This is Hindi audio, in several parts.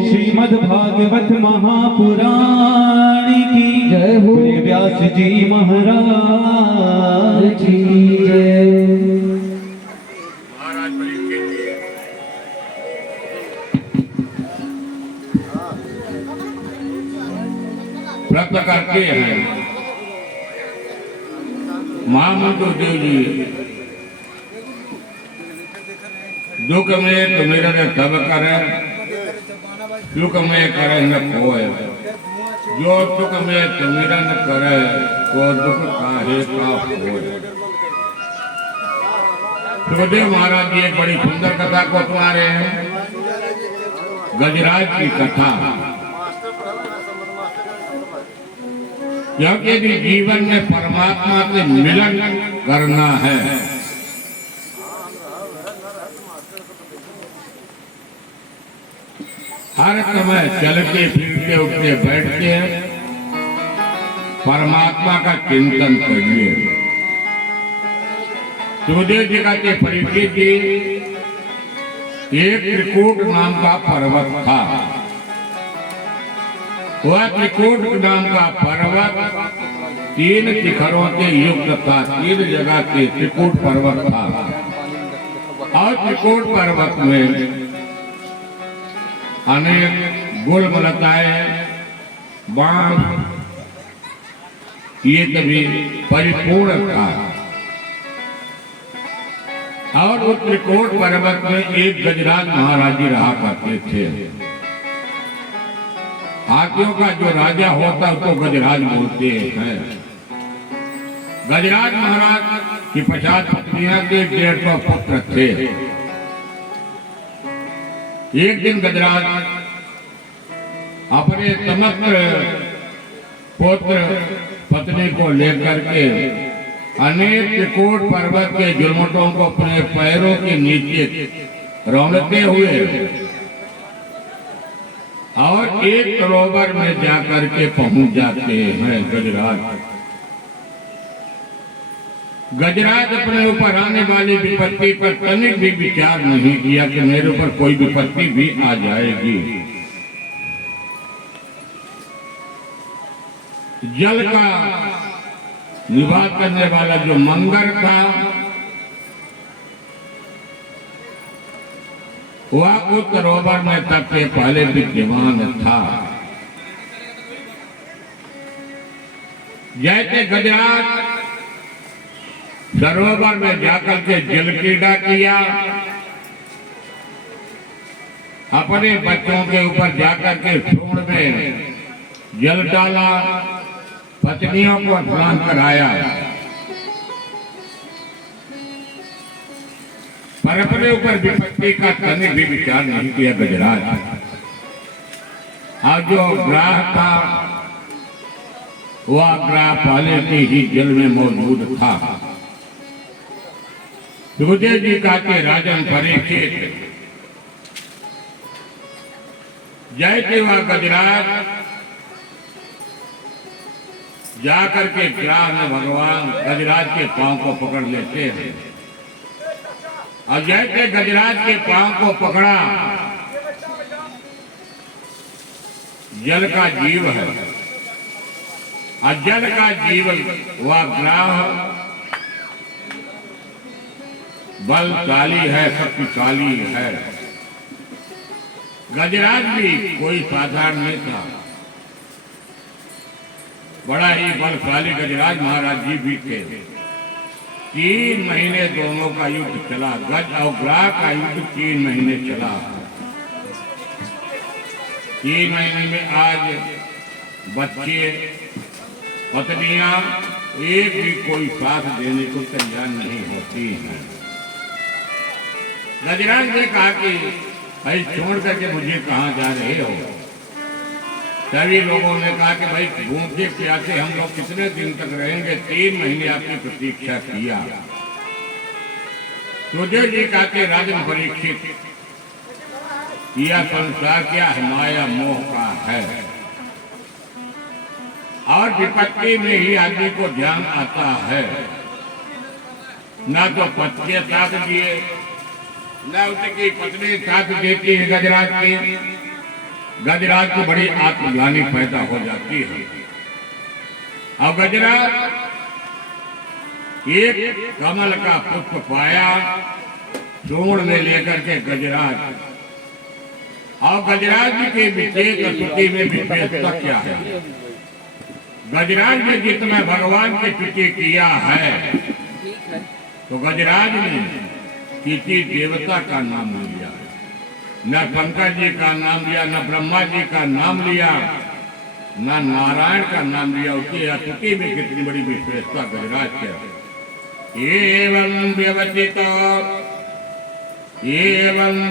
श्रीमद्भागवत महापुराण की जय हो। व्यास जी महाराज की जय। व्रत करते हैं महामंत्र देव जी दुख में तुम्हें तब करे दुख में करे न कोय जो दुख में तुम्हें न करे तो दुख काहे का होय। सुखदेव महाराज जी एक बड़ी सुंदर कथा को सुना रहे हैं, गजराज की कथा। क्योंकि यदि जीवन में परमात्मा से मिलन करना है हर समय चलते फिरते उठते बैठते परमात्मा का चिंतन करिए। सुखदेव जी का परीक्षित जी एक त्रिकूट नाम का पर्वत था। वह त्रिकूट नाम का पर्वत 3 शिखरों से युक्त था। 3 जगह के त्रिकूट पर्वत था और त्रिकूट पर्वत में अनेक गुलमलताएं बाण ये तभी परिपूर्ण था। और उस त्रिकूट पर्वत में एक गजराज महाराज जी रहा करते थे। हाथियों का जो राजा होता उसको गजराज बोलते हैं। गजराज महाराज की 50 पत्नियां के 150 पुत्र थे। एक दिन गजराज अपने समस्त पुत्र पत्नी को लेकर के अनेक त्रिकूट पर्वत के झुरमुटों को अपने पैरों के नीचे रौंदते हुए और एक सरोवर में जाकर के पहुंच जाते हैं गजराज। गजराज अपने ऊपर आने वाली विपत्ति पर तनिक भी विचार नहीं किया कि मेरे ऊपर कोई विपत्ति भी आ जाएगी। जल का निवास करने वाला जो मंगर था वह उस सरोवर में सबसे पहले विद्यमान था। जैसे गजराज सरोवर में जाकर के जल क्रीड़ा किया, अपने बच्चों के ऊपर जाकर के सूंड में जल डाला, पत्नियों को स्नान कराया, पर अपने ऊपर विपत्ति का तनिक भी विचार नहीं किया गजराज। और जो ग्राह था वह ग्राह पहले से ही जल में मौजूद था। सुखदेव जी कहते राजन परीक्षित जैसे वह गजराज जाकर के ग्राह में भगवान गजराज के पांव को पकड़ लेते हैं और जैसे गजराज के पांव को पकड़ा, जल का जीव है और जल का जीव वह ग्राह बलशाली है, शक्तिशाली है। गजराज भी कोई साधारण नहीं था, बड़ा ही बलशाली गजराज महाराज जी भी थे। 3 महीने दोनों का युद्ध चला, गज और ग्राह का युद्ध 3 महीने चला। 3 महीने में आज बच्चे पत्नियां एक भी कोई साथ देने को तैयार नहीं होती हैं। गजराज ने कहा कि भाई छोड़ करके मुझे कहाँ जा रहे हो? सभी लोगों ने कहा कि भाई भूखे प्यासे हम लोग कितने दिन तक रहेंगे, 3 महीने आपकी प्रतीक्षा किया। सुखदेव जी कहते राजन परीक्षित, यह संसार क्या है? माया मोह का है और विपत्ति में ही आदमी को ध्यान आता है। ना तो पति के साथ दिए, न उसकी पत्नी साथ देती है गजराज की। गजराज को बड़ी आत्मग्लानि पैदा हो जाती है। अब गजराज एक कमल का पुष्प पाया, सूंड में लेकर के गजराज, और गजराज के विशेष स्तुति में विशेषता क्या है? गजराज ने जितना भगवान की स्तुति किया है तो गजराज ने किसी देवता का नाम लिया, न शंकर जी का नाम लिया, न ब्रह्मा जी का नाम लिया, न नारायण का नाम लिया। उसकी स्तुति में कितनी बड़ी विशेषता गजराज के। एवं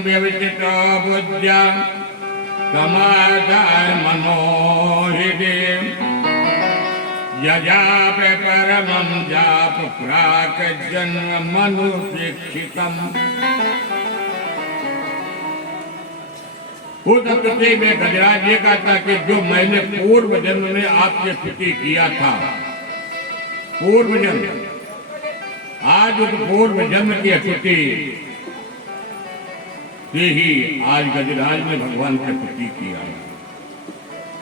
व्यवचित बुद्ध्या समाधाय मनोहृदे यजाप परमं जाप प्राक जन्म मनुशिक्षितम्। उस स्तुति में गजराज ये कहता कि जो मैंने पूर्व जन्म में आपसे स्तुति किया था, पूर्व जन्म, आज उस पूर्व जन्म की स्तुति से ही आज गजराज ने भगवान की स्तुति किया।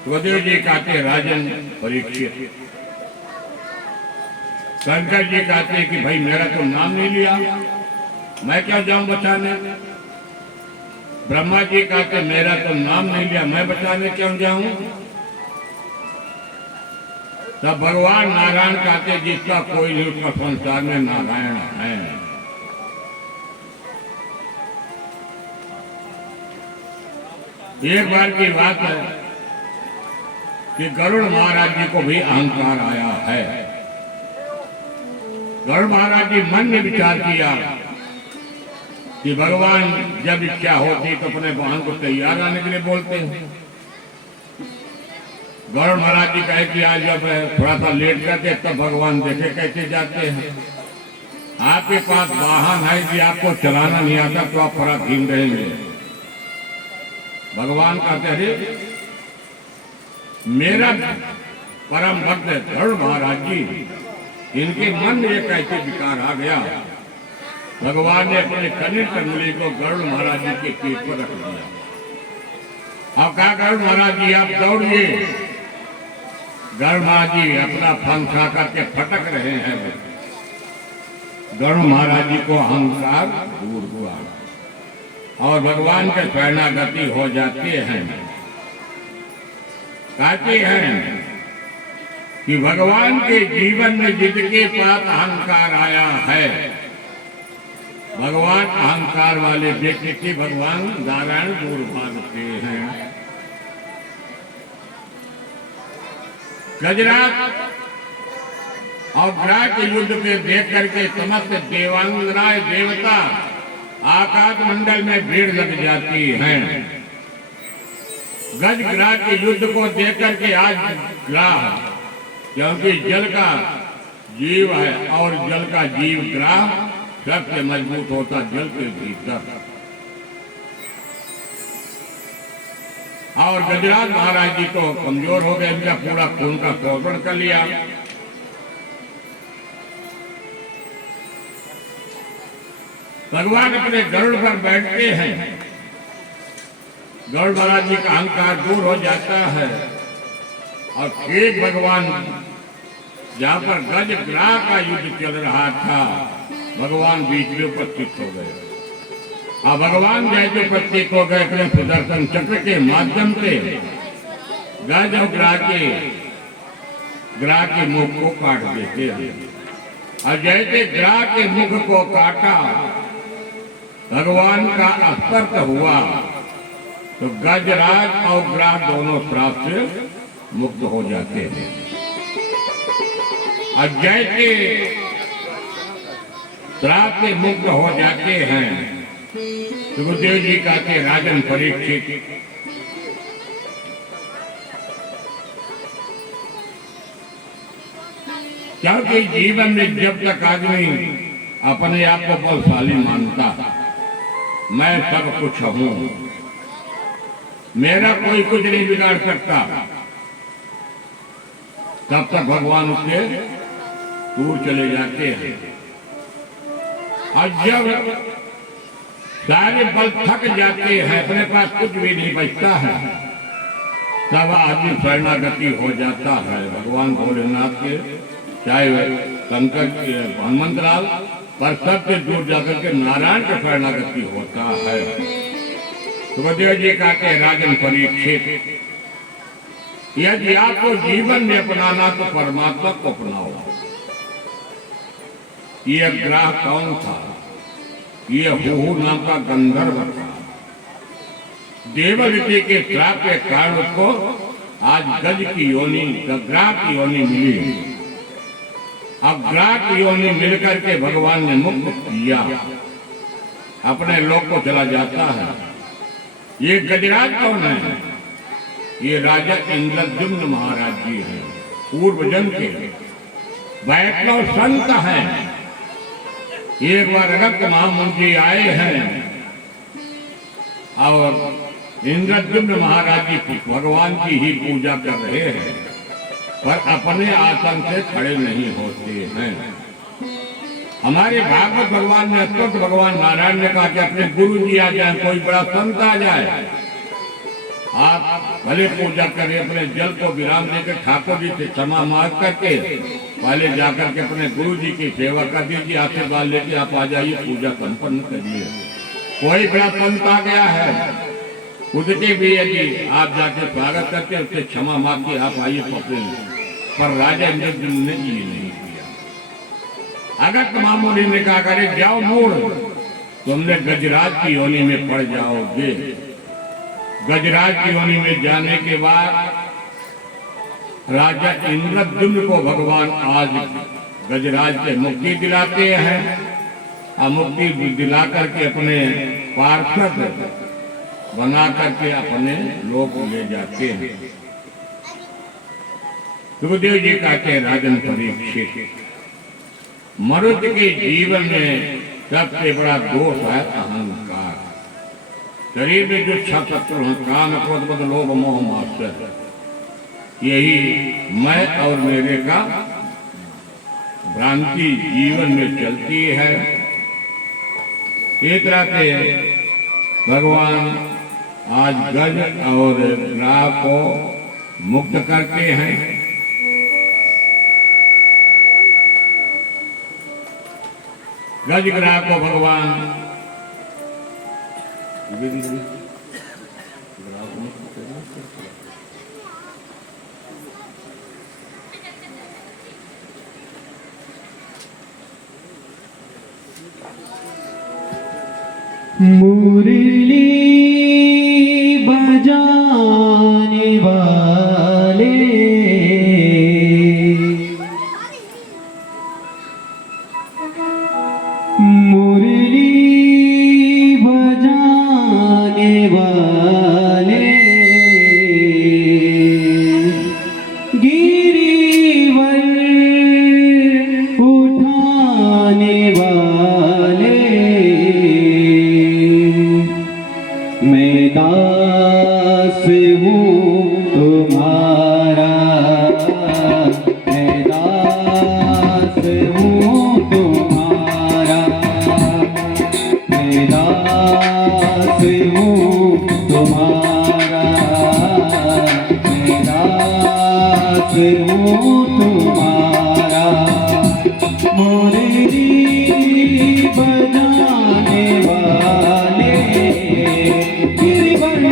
सुखदेव जी कहते राजन परीक्षित, शंकर जी कहते कि भाई मेरा तो नाम नहीं लिया, मैं क्या जाऊं बचाने? ब्रह्मा जी कहते मेरा तो नाम नहीं लिया, मैं बचाने क्यों जाऊं? तब भगवान नारायण कहते जिसका कोई नहीं उसका संसार में नारायण है। एक बार की बात है कि गरुड़ महाराज जी को भी अहंकार आया है। गरुड़ महाराज जी मन में विचार किया कि भगवान जब इच्छा होती तो अपने वाहन को तैयार आने के लिए बोलते हैं। गरुड़ महाराज जी कहे कि आज जब थोड़ा सा लेट करते तब भगवान देखे कैसे जाते हैं। आपके पास वाहन है कि आपको चलाना नहीं आता तो आप पराधीन रहेंगे। भगवान कहते अरे मेरा परम भक्त गरुड़ महाराज जी, इनके मन में एक ऐसे विकार आ गया। भगवान ने अपने कनिष्ठ अंगुली को गरुड़ महाराज जी के पीठ पर रख दिया। अब कहा गरुड़ महाराज जी आप दौड़िए। गरुड़ महाराज जी अपना फन खा करके फटक रहे हैं। गरुड़ महाराज जी को अहंकार दूर हुआ और भगवान के शरणागति हो जाते हैं। कहते हैं कि भगवान के जीवन में जिसके पास अहंकार आया है, भगवान अहंकार वाले व्यक्ति के भगवान नारायण दूर भागते हैं। गजराज और ग्रह के युद्ध के देख करके समस्त देवांगनाएं देवता आकाश मंडल में भीड़ लग जाती हैं। गज ग्रह के युद्ध को देख करके आज ग्रह, क्योंकि जल का जीव है और जल का जीव ग्रह सबसे मजबूत होता जल के भीतर। और गजराज महाराज जी तो कमजोर हो गए, इनका पूरा खून का शोषण कर लिया। भगवान अपने गरुड़ पर बैठते हैं। गरुड़ महाराज जी का अहंकार दूर हो जाता है और ठीक भगवान जहाँ पर गज ग्रह का युद्ध चल रहा था, भगवान बीच में उपस्थित हो गए। अब भगवान जैसे उपस्थित हो गए अपने सुदर्शन चक्र के माध्यम से गज और ग्रह के मुख को काट देते हैं। और जैसे ग्रह के मुख को काटा, भगवान का स्पर्श हुआ तो गजराज और ग्रह दोनों श्राप से मुक्त हो जाते हैं। और जैसे श्राप से मुक्त हो जाते हैं, सुखदेव जी कहते राजन परीक्षित, क्योंकि जीवन में जब तक आदमी अपने आप को बलशाली मानता, मैं सब कुछ हूं, मेरा कोई कुछ नहीं बिगाड़ सकता, तब तक भगवान उससे दूर चले जाते हैं। और जब सारे बल थक जाते हैं, अपने पास कुछ भी नहीं बचता है, तब आदमी शरणागति हो जाता है भगवान भोलेनाथ के, चाहे शंकर हनुमंत लाल, पर सबसे दूर जाकर के नारायण का शरणागति होता है। सुखदेव जी कहते हैं राजन परीक्षित, यदि आपको जीवन में अपनाना तो परमात्मा को अपनाओ। ये ग्रह कौन था? ये हुहू नाम का गंधर्व था। देवऋषि के श्राप के कारण उसको आज गज की योनि, ग्रह की योनि मिली। अब ग्रह की योनि मिलकर के भगवान ने मुक्त किया, अपने लोक को चला जाता है। ये गजराज कौन है? ये राजा इंद्रद्युम्न महाराज जी हैं, पूर्व जन्म के वैष्णव संत हैं। एक बार अगस्त महामुनि आए हैं और इंद्रद्युम्न महाराज जी भगवान की ही पूजा कर रहे हैं, पर अपने आसन से खड़े नहीं होते हैं। हमारे भागवत भगवान ने स्पष्ट भगवान नारायण ने कहा कि अपने गुरु जी आ जाए, कोई बड़ा संत आ जाए, आप भले पूजा करें, अपने जल को विराम देकर ठाकुर जी से क्षमा मांग करके पहले जाकर के अपने गुरु जी की सेवा कर दीजिए, आशीर्वाद लेके आप आ जाइए, पूजा संपन्न करिए। कोई बड़ा संत आ गया है, उसके भी यदि आप जाके स्वागत करके उससे क्षमा मांग के आप आइए पकड़े, पर राजा इंद्रद्युम्न ने ये नहीं किया। अगस्त महामुनि ने कहा करे जाओ मूढ़, तुमने गजराज की योनि में पड़ जाओगे। गजराज की योनि में जाने के बाद राजा इंद्रद्युम्न को भगवान आज गजराज से मुक्ति दिलाते हैं और मुक्ति दिला करके अपने पार्षद बना करके अपने लोक ले जाते हैं। सुखदेव जी कहते हैं राजन परीक्षित, मनुष्य के जीवन में सबसे बड़ा दोष है अहंकार। शरीर में जो 6 तत्व हैं, काम, क्रोध, मद, लोभ, मोह, मात्सर्य, यही मैं और मेरे का भ्रांति जीवन में चलती है। एक तरह से भगवान आज गज और ग्राह को मुक्त करते हैं। गज ग्राह को भगवान मुरली बजाने वाले मुरली बजाने वाले गिरिवर उठाने वाले मैं दास हूँ तुम्हारा, मैं दास हूँ तुम्हारा, मैं दास हूँ तुम्हारा, मैं दास हूँ तुम्हारा। मुरली बजाने वाले गिरिवर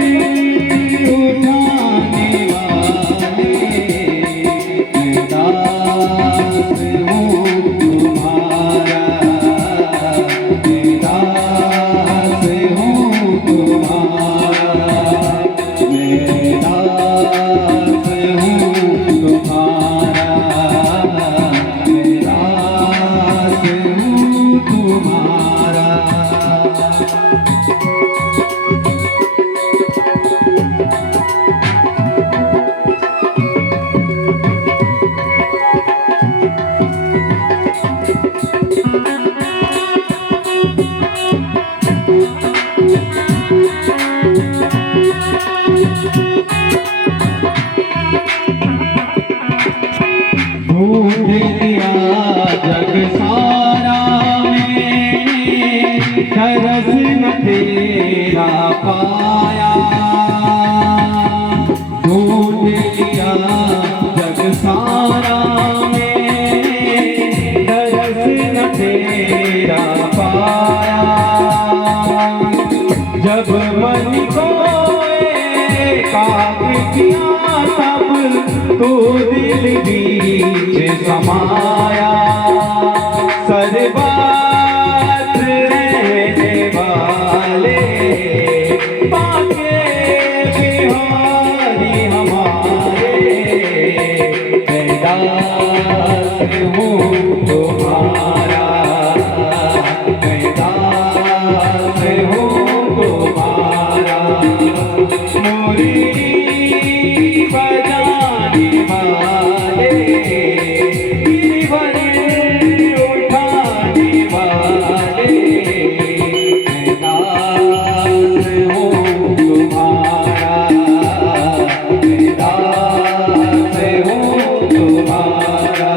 उठाने वाले मैं दास हूँ तुम्हारा, मैं दास हूँ तुम्हारा, मैं दास हूँ तुम्हारा, मैं दास हूँ तुम्हारा। ढूंढ लिया जग सारा मैंने, तरस न तेरा पाया। ढूंढ लिया जग सारा मैंने, तरस न तेरा पाया। जब मन को एकाग्र किया तब तो दिल बीच समाया। सर्वत्र रहने वाले बाके बिहारी हमारे, मैं दास हूँ तुम्हारा, मैं दास हूँ तुम्हारा। मुरली बजाने वाले गिरिवर उठाने वाले मैं दास हूँ तुम्हारा, मैं दास हूँ तुम्हारा।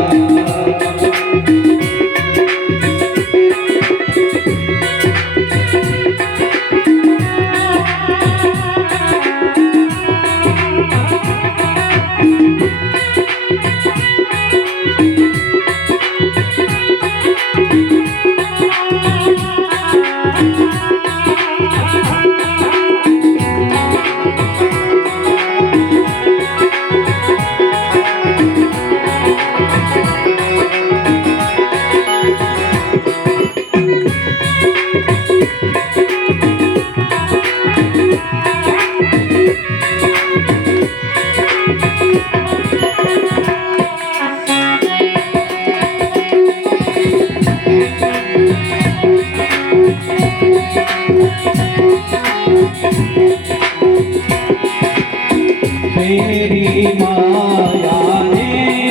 तेरी माया ने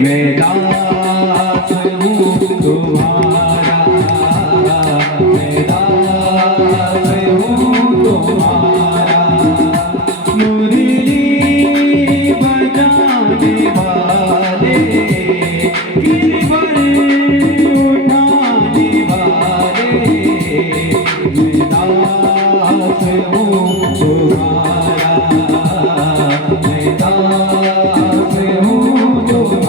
मैं दास हूँ तुम्हारा, मैं दास हूँ तुम्हारा। मुरली बजाने वाले, गिरवर उठाने वाले, मैं दास हूँ तुम्हारा, मैं दास हूँ तुम्हारा।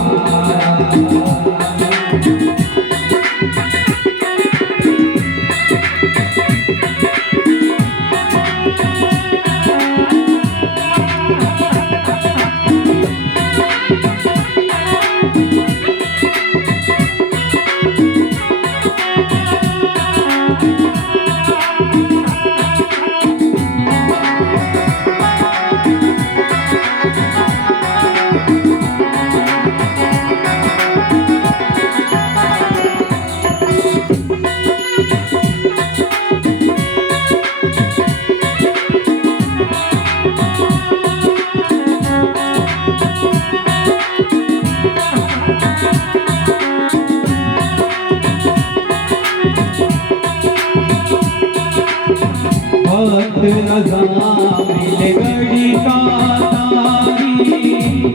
भक्त रज़ा मिले घड़ी का तारी,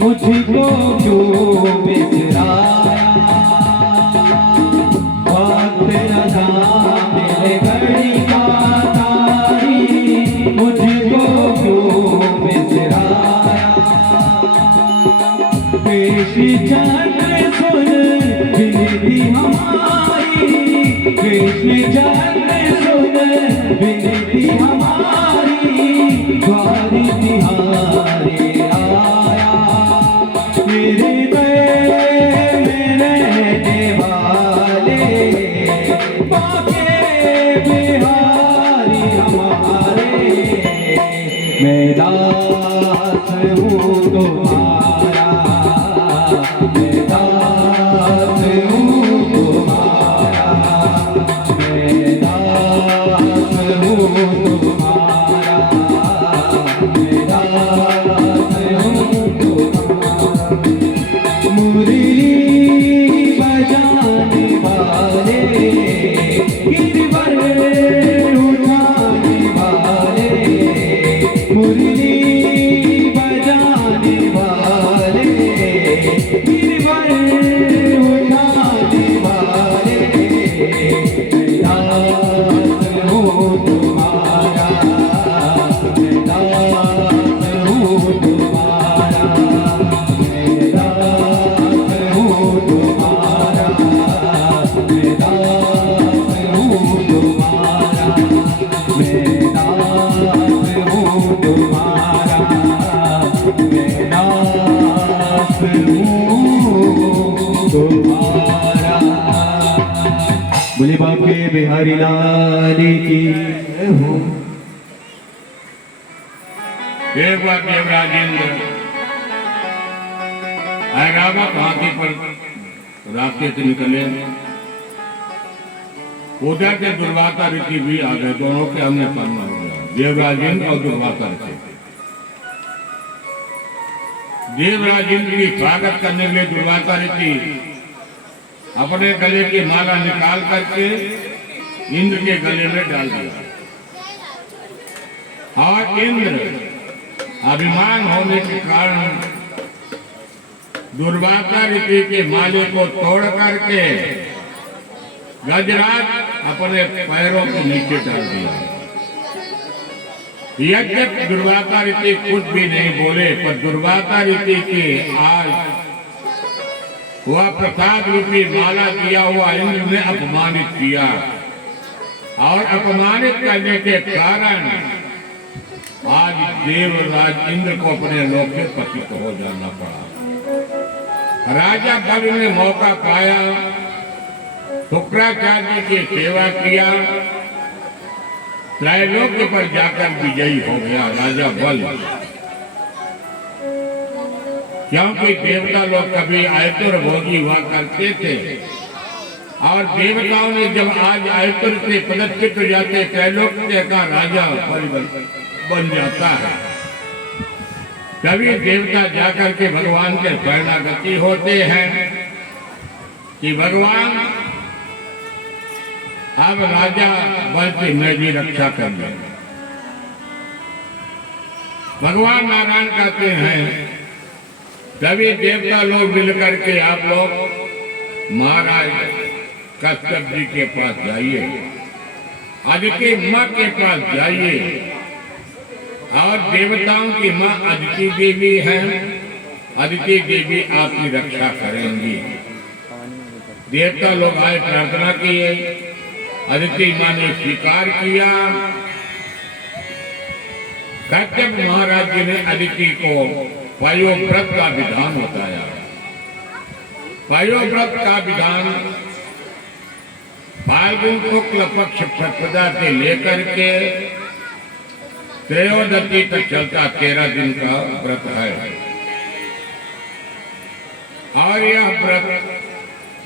मुझको क्यों बिसराया। भक्त रज़ा मिले घड़ी का तारी, मुझको क्यों बिसराया। पेश चक्र सुन विनती हमारी, पेश चक्र सुन विनती हमारी, द्वार तिहारे आया। मेरे में रहने वाले, बाके बिहारी हमारे, मैं दास हूँ तुम्हारा, मैं दास हूँ तुम्हारा, मैं दास हूँ तुम्हारा, मैं दास हूँ तुम्हारा। मुरली बजाने वाले, गिरवर उठाने वाले, मुरली बजाने वाले, गिरवर उठाने वाले, मैं दास हूँ तुम्हारा, मैं दास हूँ तुम्हारा, मैं दास हूँ तुम्हारा, मैं दास हूँ तुम्हारा, मैं दास हूँ तुम्हारा, मैं दास हूँ तुम्हारा। बोले बाके बिहारी लाल की जय हो। एक बार देवराजेंद्र ऐरावत हाथी पर रास्ते से निकले, उधर के दुर्वासा ऋषि भी आ गए, दोनों के हमने सामना हो गया, देवराजेंद्र और दुर्वासा ऋषि। देवराजेंद्र की स्वागत करने के लिए दुर्वासा ऋषि अपने गले की माला निकाल करके इंद्र के गले में डाल दिया, और इंद्र अभिमान होने के कारण दुर्वासा ऋषि के माले को तोड़ करके गजराज अपने पैरों के नीचे डाल दिया। यद्यपि दुर्वासा ऋषि कुछ भी नहीं बोले, पर दुर्वासा ऋषि के आज वह प्रसाद रूपी माला दिया हुआ इंद्र ने अपमानित किया, और अपमानित करने के कारण आज देवराज इंद्र को अपने लोक से पतित हो जाना पड़ा। राजा बल ने मौका पाया, शुक्राचार्य की सेवा किया, त्रैलोक्य पर जाकर विजयी हो गया राजा बल। क्योंकि देवता लोग कभी आयतुर भोगी हुआ करते थे, और देवताओं ने जब आज आयतुर से पदच्युत हो जाते, त्रैलोक्य का राजा बन जाता है। तभी देवता जाकर के भगवान के शरणागति होते हैं कि भगवान अब राजा बल की मेरी रक्षा कर ले। भगवान नारायण कहते हैं तभी देवता लोग मिलकर के आप लोग महाराज कश्यप जी के पास जाइए, अदिति माँ के पास जाइए, और देवताओं की माँ अदिति देवी है, अदिति देवी आपकी रक्षा करेंगी। देवता लोग आए, प्रार्थना किए, अदिति माँ ने स्वीकार किया। कश्यप महाराज जी ने अदिति को पयोव्रत का विधान बताया। पयोव्रत का विधान फाल्गुन शुक्ल पक्ष प्रतिपदा से लेकर के त्रयोदशी तक चलता 13 दिन का व्रत है। और यह व्रत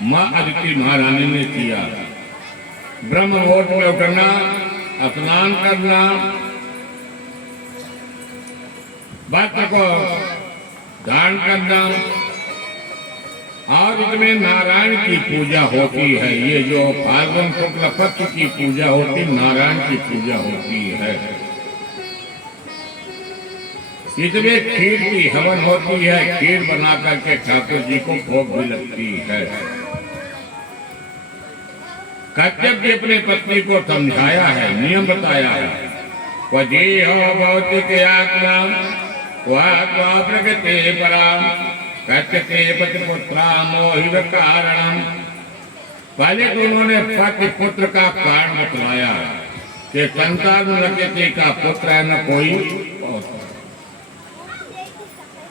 माँ अदिति महारानी ने किया। ब्रह्म मुहूर्त में उठना, स्नान करना, वस्त्र को धारण करना, और इसमें नारायण की पूजा होती है। ये जो फाल्गुन शुक्ल पक्ष की पूजा होती, नारायण की पूजा होती है। इसमें खीर की हवन होती है, खीर बना करके ठाकुर जी को भोग भी लगती है। कश्यप जी अपने पत्नी को समझाया है, नियम बताया है। वजी हो भौतिक आत्मा वात्मा प्रगति पराम कश्यपे पति पुत्रा मोहिव कारणम। पहले तो उन्होंने पति पुत्र का कारण बतलाया कि संतान रखते का पुत्र है न कोई।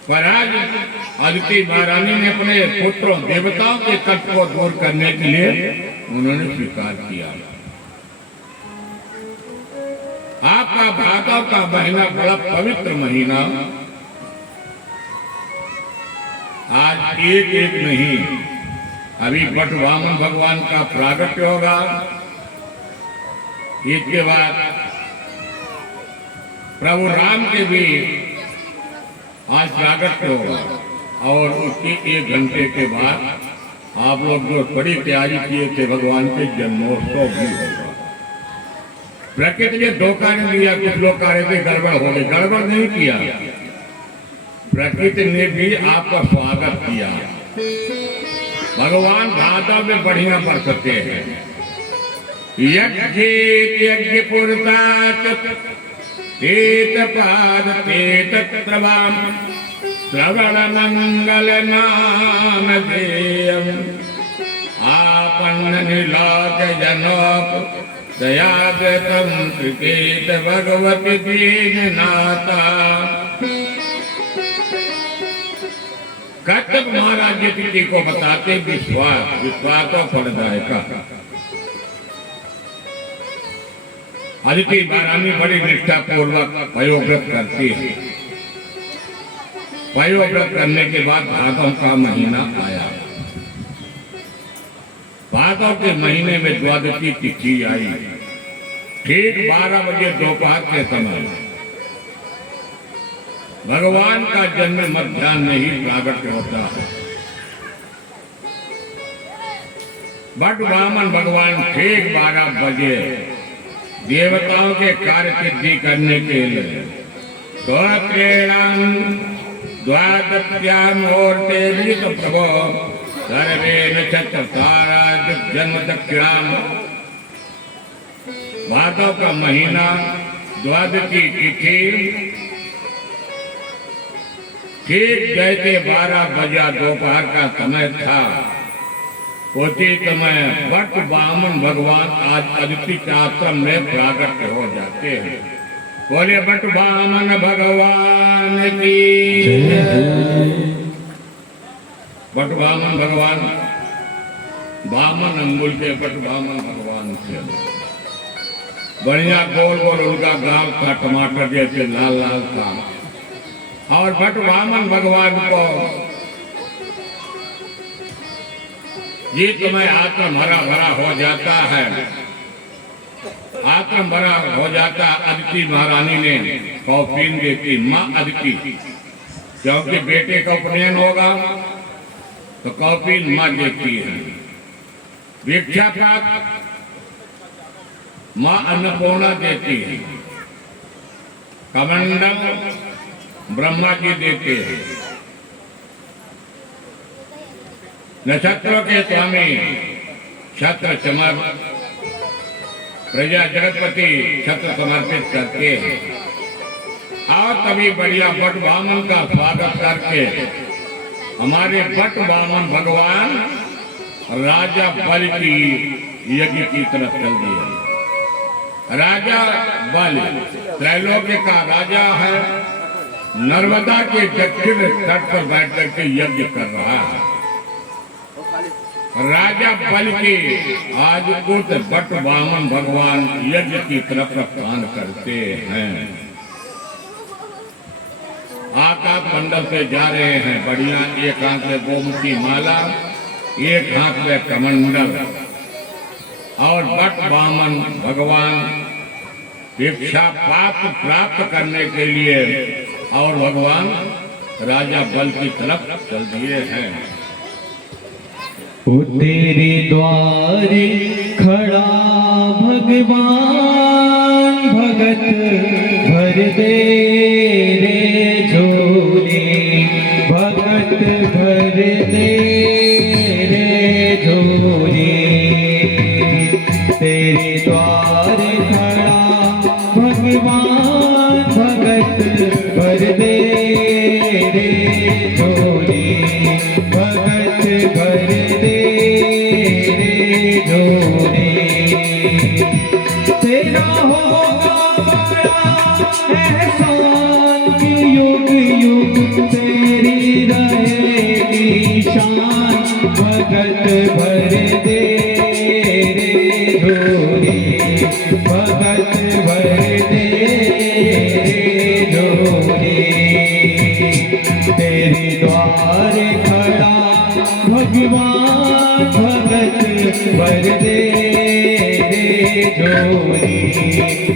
पर आज अदिति महारानी ने अपने पुत्रों देवताओं के कष्ट को दूर करने के लिए उन्होंने स्वीकार किया। आपका भादव का महीना बड़ा पवित्र महीना, आज एक एक नहीं, अभी बट वामन भगवान का प्रागट्य होगा। इसके बाद प्रभु राम के भी आज प्रागट्य होगा, और उसके 1 घंटे के बाद आप लोग जो बड़ी तैयारी किए थे भगवान के जन्मोत्सव भी होगा। प्रकृति ने धोखा नहीं दिया। कुछ लोग कह रहे थे गड़बड़ हो गई, गड़बड़ नहीं किया। प्रकृति ने भी आपका स्वागत किया। भगवान भादव में बढ़िया बरसते हैं। यज्ञ पुरतात तेत पाद तेत त्रवाम श्रवण मंगल नाम देयम आपन्न नीलाक जनोप दयागतम कृकेत भगवती दीननाथा। कश्यप महाराज जी को बताते विश्वास, विश्वास और फलदायका। अदिति महारानी बड़ी निष्ठा पूर्वक पयोव्रत करती है। पयोव्रत करने के बाद भादव का महीना आया। भादव के महीने में द्वादशी तिथि आई। ठीक 12 बजे दोपहर के समय भगवान का जन्म मध्याह्न में ही प्रागट्य होता है। बट वामन भगवान ठीक 12 बजे देवताओं के कार्य सिद्धि करने के लिए द्वादश्याम मुहूर्ते तो प्रभो सर्वे नक्षत्रारा जन्म दक्षिणाम। भादव का महीना, द्वादशी तिथि, ठीक जैसे 12 बजा दोपहर का समय था, उसी समय बट वामन भगवान आज अदिति आश्रम में प्रागट्य हो जाते हैं। बोले बट वामन भगवान की। बट वामन भगवान, वामन अंगुल के बट वामन भगवान से बढ़िया गोल गोल उनका गाल था, टमाटर जैसे लाल लाल था। और बट वामन भगवान को ये समय आत्म हरा भरा हो जाता है। आत्म भरा हो जाता। अदिति महारानी ने कौपीन देती, माँ अदिति क्योंकि बेटे का उपनयन होगा तो कौपीन माँ देती है, भिक्षा प्राप्त माँ अन्नपूर्णा देती है, कमंडल ब्रह्मा जी देते हैं। नक्षत्रों के स्वामी छत्र चमक प्रजा जगतपति छत्र समर्पित करते हैं और तभी बढ़िया बट वामन का स्वागत करके हमारे बट वामन भगवान राजा बल की यज्ञ की तरफ चल दिए। राजा बल त्रैलोक्य का राजा है, नर्मदा के दक्षिण तट पर बैठ करके यज्ञ कर रहा है। राजा बल के आज उस बट वामन भगवान यज्ञ की तरफ प्रस्थान करते हैं। आकाश मंडल से जा रहे हैं बढ़िया, एक हाथ में गोमुखी माला, एक हाथ में कमंडल, और बट वामन भगवान भिक्षा पात्र प्राप्त करने के लिए और भगवान राजा बल की तरफ चल दिए हैं। तेरे द्वारे खड़ा भगवान भगत भर दे रे झोले, भगत भर दे रे झोले। तेरे द्वारे खड़ा भगवान भगत भर दे रे झोले, भगत भर दे रे झोले। तेरा होगा बड़ा एहसान कि युग युग तेरी रहेगी शान, भगत भर दे रे झोले, भगत भर दे रे झोले। तेरे द्वारे खड़ा भगवान भगत भर दे रे झोली,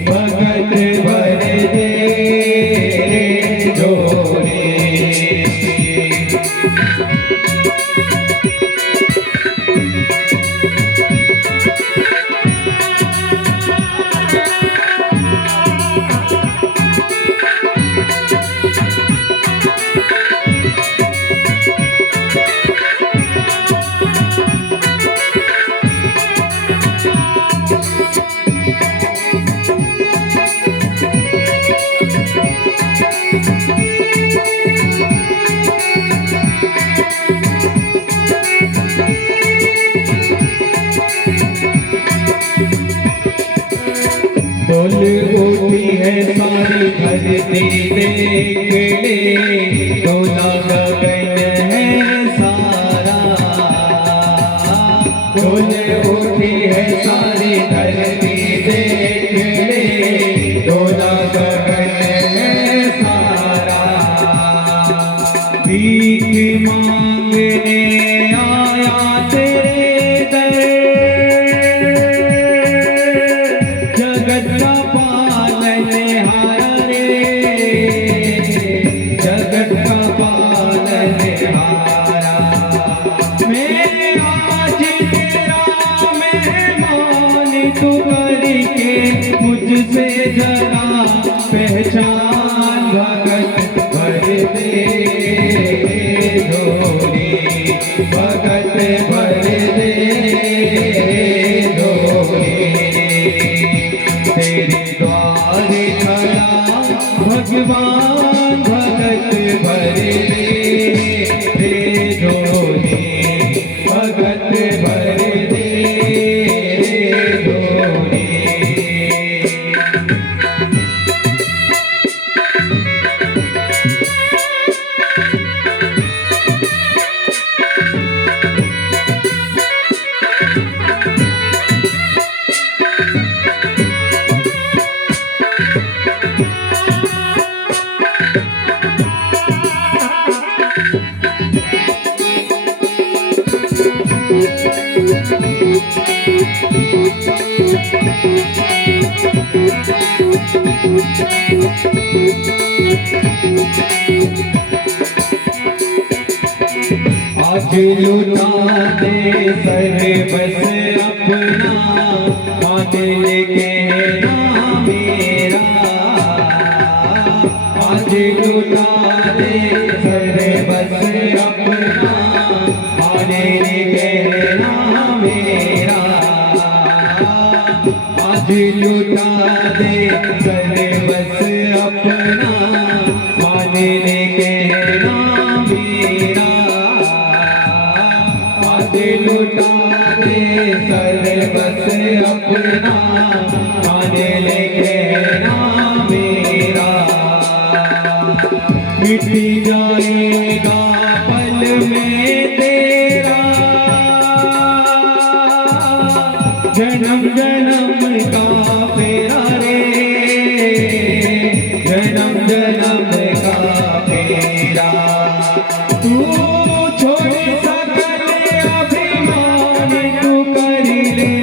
भगत भर दे रे झोली। बोल उठी है सारी धरती देख ले, डोला गगन है सारा। बोल उठी है सारी धरती देख ले, डोला गगन है सारा। भीख मांगने आया तेरे दर, जगत का पालनहार रे, जगत का पालनहारा। मैं आज तेरा मेहमान तू करके मुझसे जरा पहचान, भगत भर दे झोली, भगत भर दे झोली। तेरे द्वारे खड़ा भगवान भगत भर दे रे झोली, भगत भर दे रे झोली। आज लुटा दे सर्वस अपना, मान ले कहना मेरा। आज लुटा दे सर्वस अपना, मान ले कहना मेरा। आज लुटा दे सर्वस अपना, मान ले कहना मेरा। आज लुटा दे सर्वस अपना, मान ले कहना मेरा। मिट जाएगा पल में तेरा जन्म जन्म का फेरा रे, जन्म जन्म का फेरा। तू छोड़ सकल अभिमान तू कर ले,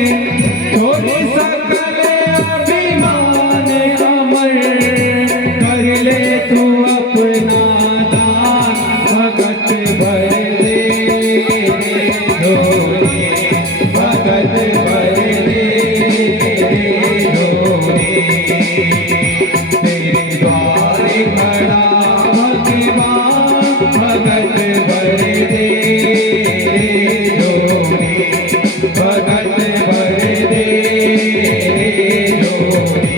छोड़ सकल अभिमान कमर कर ले तू अपना दान। भगत भर दे डोरे, भगत भर दे डोरे। तेरे द्वारे खड़ा भगवान, भगत भर दे डोरे, भगत भर दे डोरे,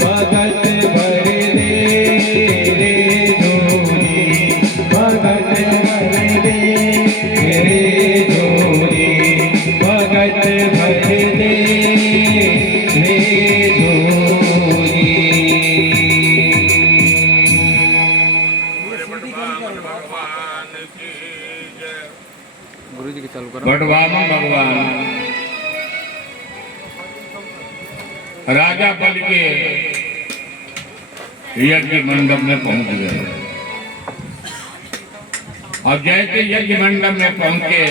भगत भर दे डोरे, भगत भर दे डोरे, भगत भर दे गुरु जी के चालू करो। बटवामन भगवान राजा बल के यज्ञ मंडप में पहुंच गए। और जैसे यज्ञ मंडप में पहुंचे,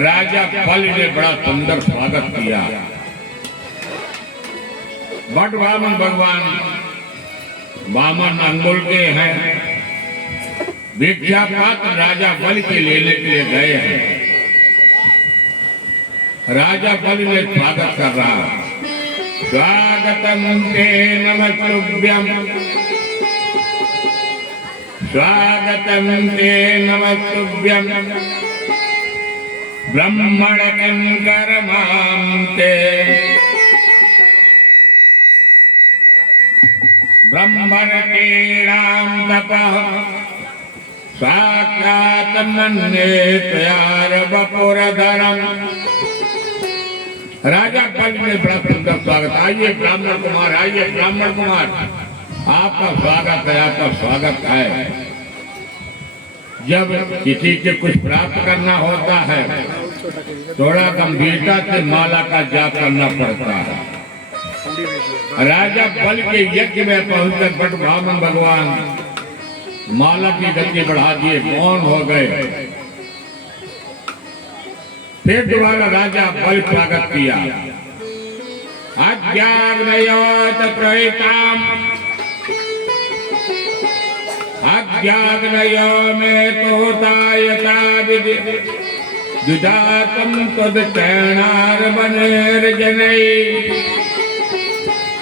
राजा बल ने बड़ा सुंदर स्वागत किया। बटवामन भगवान वामन अंगुल के हैं, भिक्षा पात्र राजा बल के लेने के लिए गए हैं। राजा बल ने स्वागत कर रहा, स्वागतम ते नमस्तुभ्यम, स्वागतम ते नमस्तुभ्यम, ब्रह्मण किंकर मां ते, ब्रह्मण कीणां तपः साक्षात् मन्ये तयार बपुरधरम। राजा बल ने बड़ा सुंदर स्वागत। आइए ब्राह्मण कुमार, आइए ब्राह्मण कुमार, आपका स्वागत है, आपका स्वागत है। जब किसी से कुछ प्राप्त करना होता है, थोड़ा गंभीरता से माला का जाप करना पड़ता है। राजा बल के यज्ञ में पहुंचकर बटवामन भगवान माला की गति बढ़ा दिए, मौन हो गए। फिर दोबारा राजा बल स्वागत किया। अज्ञाग्नयोत प्रहिताम, अज्ञाग्नयो में तोतायता विधि, दुदातम तद चैणार बनेर जनई,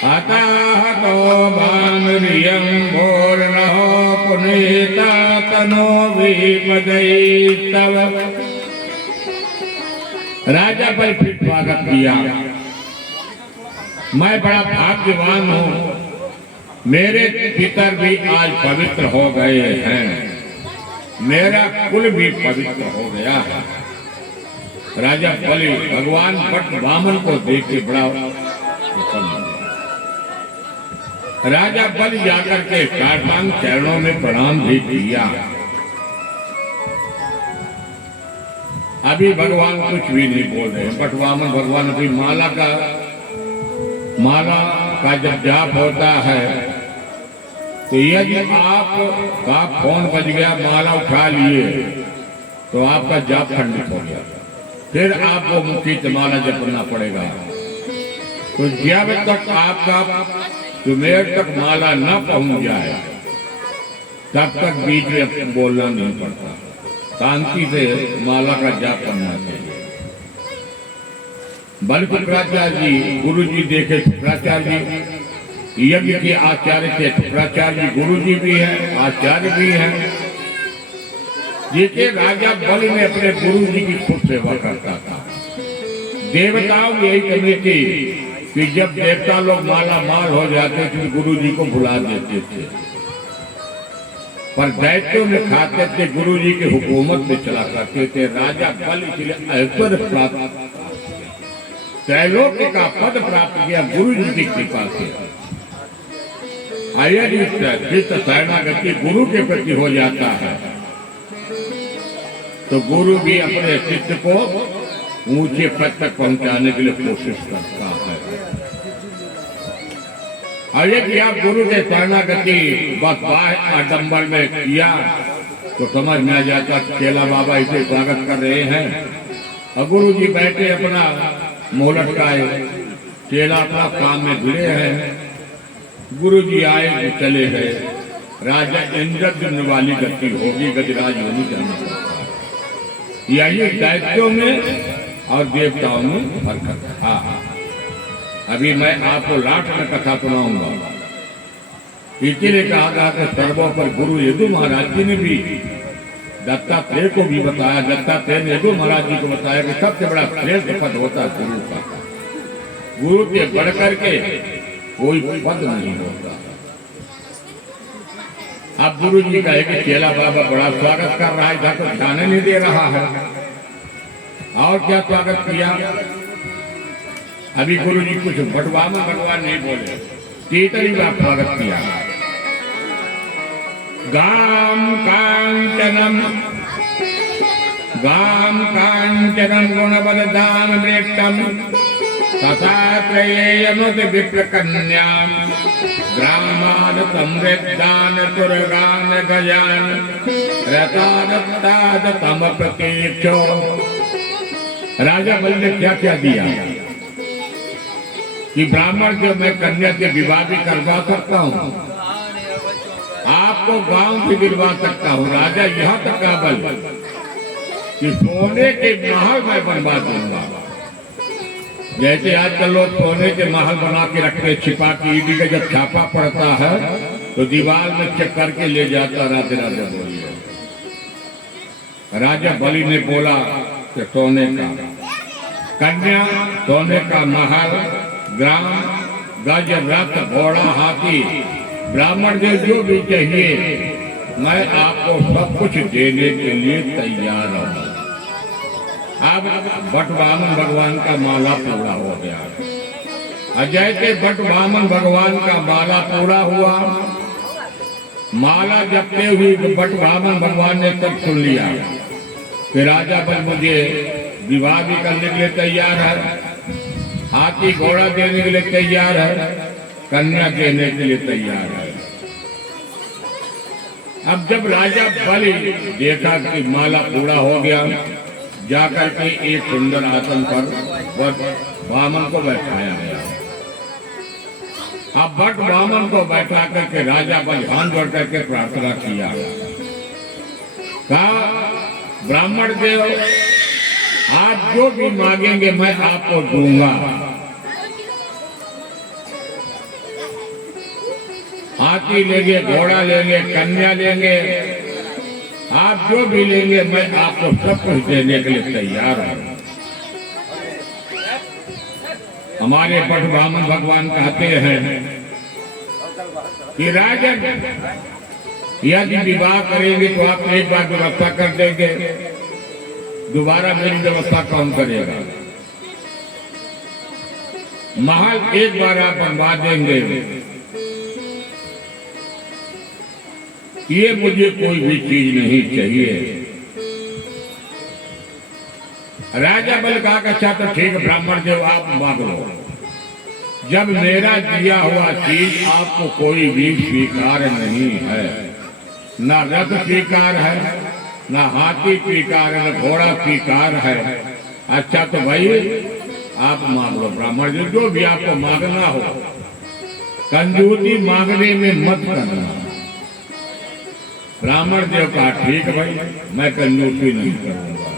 अतः तो भानुरियं भोर्नहो पुनीता तनो विपदई तव। राजा बल फिर स्वागत किया। मैं बड़ा भाग्यवान हूँ, मेरे पितर भी आज पवित्र हो गए हैं, मेरा कुल भी पवित्र हो गया है। राजा बलि भगवान बटवामन को देख के बड़ा प्रसन्न हुआ। राजा बल जाकर के साष्टांग चरणों में प्रणाम भी किया। अभी भगवान कुछ भी नहीं बोल रहे। बटवामन भगवान अभी माला का जब जाप होता है, तो यदि आपका फोन बज गया, माला उठा लिए, तो आपका जाप खंडित हो गया। फिर आपको मुखी माला जपना पड़ेगा। तो जब तक आपका सुमेर तक माला न पहुंच जाए, तब तक बीच में बोलना नहीं पड़ता। शांति से माला का जाप करना चाहिए। बल्कि शुक्राचार्य जी गुरु जी देखे, शुक्राचार्य जी यज्ञ के आचार्य थे। शुक्राचार्य जी गुरु जी भी हैं, आचार्य भी हैं। जिसे राजा बलि ने अपने गुरु जी की खुद सेवा करता था। देवताओं की यही कमी थी कि जब देवता लोग माला माल हो जाते थे गुरु जी को भुला देते थे, पर दैत्यों में खाते थे, गुरु जी की हुकूमत में चला करते थे। राजा बलि इसलिए ऐश्वर्य प्राप्त, त्रैलोक्य का पद प्राप्त किया गुरु जी की कृपा से। चित्त शरणागति गुरु के प्रति हो जाता है तो गुरु भी अपने चित्त को ऊंचे पद तक पहुंचाने के लिए कोशिश करता है। और यदि आप गुरु के शरणागति बस आडम्बर में किया तो समझ में आ जाता चेला बाबा इसे स्वागत कर रहे हैं और गुरु जी बैठे अपना मुंह लटकाए, चेला अपना काम में भिड़े हैं। गुरु जी आए तो चले गए। राजा इंद्रद्युम्न वाली गति होगी, गजराज होनी चाहिए। यही दैत्यों में और देवताओं में फर्क था। अभी मैं आपको लाट में कथा सुनाऊंगा। इसीलिए कहा गया कि सर्वों पर गुरु यदु महाराज जी ने भी दत्तात्रेय को भी बताया। दत्तात्रेय ने यदु महाराज जी को बताया कि सबसे बड़ा श्रेष्ठ पद होता है गुरु का। गुरु के बढ़ करके कोई पद नहीं होता। अब गुरु जी कहे कि चेला बाबा बड़ा स्वागत कर रहा है, इधर तो ध्यान नहीं दे रहा है। और क्या स्वागत किया? अभी गुरु जी कुछ भटवामा भगवान नहीं बोले, तीसरी बार स्वागत किया। गाम कांचनम गुणवरदान वृक्षम तथा त्रयेयमति विप्रकन्याम ग्रामान समृद्धान तुरगान गजान रतारताद तम प्रतीक्षो। राजा बलि ने क्या क्या दिया कि ब्राह्मण जो मैं कन्या से विवाह भी करवा सकता हूँ, आपको गांव भी दिलवा सकता हूँ। राजा यहाँ तक काबल कि सोने के महल मैं बनवा दूंगा। जैसे आजकल लोग सोने के महल बना के रखते, छिपा के ईडी का जब छापा पड़ता है तो दीवार में चेक करके ले जाता। राधे राधे बोलिए। राजा बलि ने बोला कि सोने का कन्या, सोने का महल, ग्राम, गज, रथ, घोड़ा, हाथी, ब्राह्मण जो भी चाहिए मैं आपको सब कुछ देने के लिए तैयार हूँ। अब भट्ट वामन भगवान का माला पूरा हो गया। अजय के भट्ट वामन भगवान का माला पूरा हुआ। माला जपते हुई भट्ट वामन भगवान ने तब सुन लिया कि राजा बल मुझे विवाह भी करने के लिए तैयार है, हाथी घोड़ा देने के लिए तैयार है, कन्या देने के लिए तैयार है। अब जब राजा बलि देखा कि माला पूरा हो गया, जाकर के एक सुंदर आसन पर वामन को बैठाया गया। अब भट्ट वामन को बैठा करके राजा बलि हाथ जोड़ करके प्रार्थना किया। कहा ब्राह्मण देव, आप जो भी मांगेंगे मैं आपको दूंगा। हाथी लेंगे, घोड़ा लेंगे, कन्या लेंगे, आप जो भी लेंगे मैं आपको सब कुछ देने के लिए तैयार हूं। हमारे भट्ट वामन भगवान कहते हैं कि राजा यदि विवाह करेंगे तो आप एक बार व्यवस्था कर देंगे, दोबारा मेरी व्यवस्था कौन करेगा? महल एक बार आप बनवा देंगे, ये मुझे कोई भी चीज नहीं चाहिए। राजा बल कहा अच्छा तो ठीक है ब्राह्मण देव आप मांग लो। जब मेरा दिया हुआ चीज आपको कोई भी स्वीकार नहीं है, ना रथ स्वीकार है, ना हाथी स्वीकार है, ना घोड़ा स्वीकार है, अच्छा तो भाई आप मांग लो। ब्राह्मण जी जो भी आपको मांगना हो, कंजूसी मांगने में मत करना। ब्राह्मण देव कहा ठीक है भाई, मैं कंजूसी नहीं करूंगा।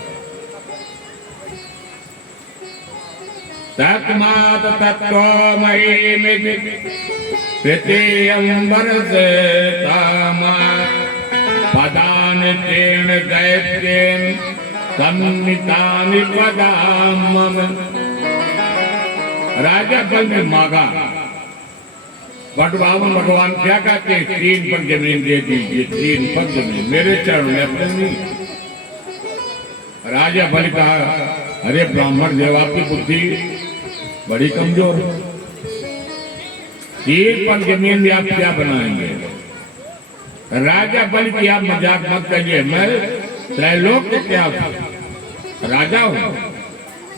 तस्मात् तत्त्वमयि तृतीयंबर से पदान तेन दैत्येन सम्मितानि पदाम। राजा बल ने मांगा, बटवामन भगवान क्या कहते, 3 पग जमीन दे दीजिए, 3 पग जमीन मेरे चरण में अपने नहीं। राजा बल कहा, अरे ब्राह्मण देव आपकी बुद्धि बड़ी कमजोर है, 3 पग जमीन आप क्या बनाएंगे। राजा बल की आप मजाक मत करिए, मैं त्रैलोक्य क्या राजा हूं,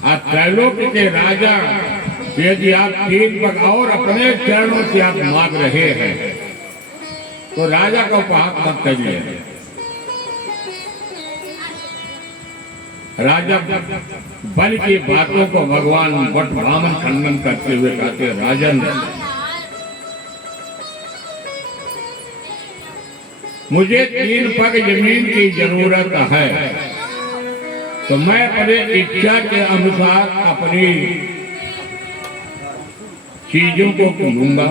आप त्रैलोक्य के राजा, यदि आप 3 पग और अपने चरणों से आप मांग रहे हैं तो राजा का उपहास मत करिए। राजा बल की बातों को भगवान बटवामन खंडन करते हुए कहते, राजन मुझे 3 पग जमीन की जरूरत है, तो मैं अपने इच्छा के अनुसार अपनी चीजों को लूंगा।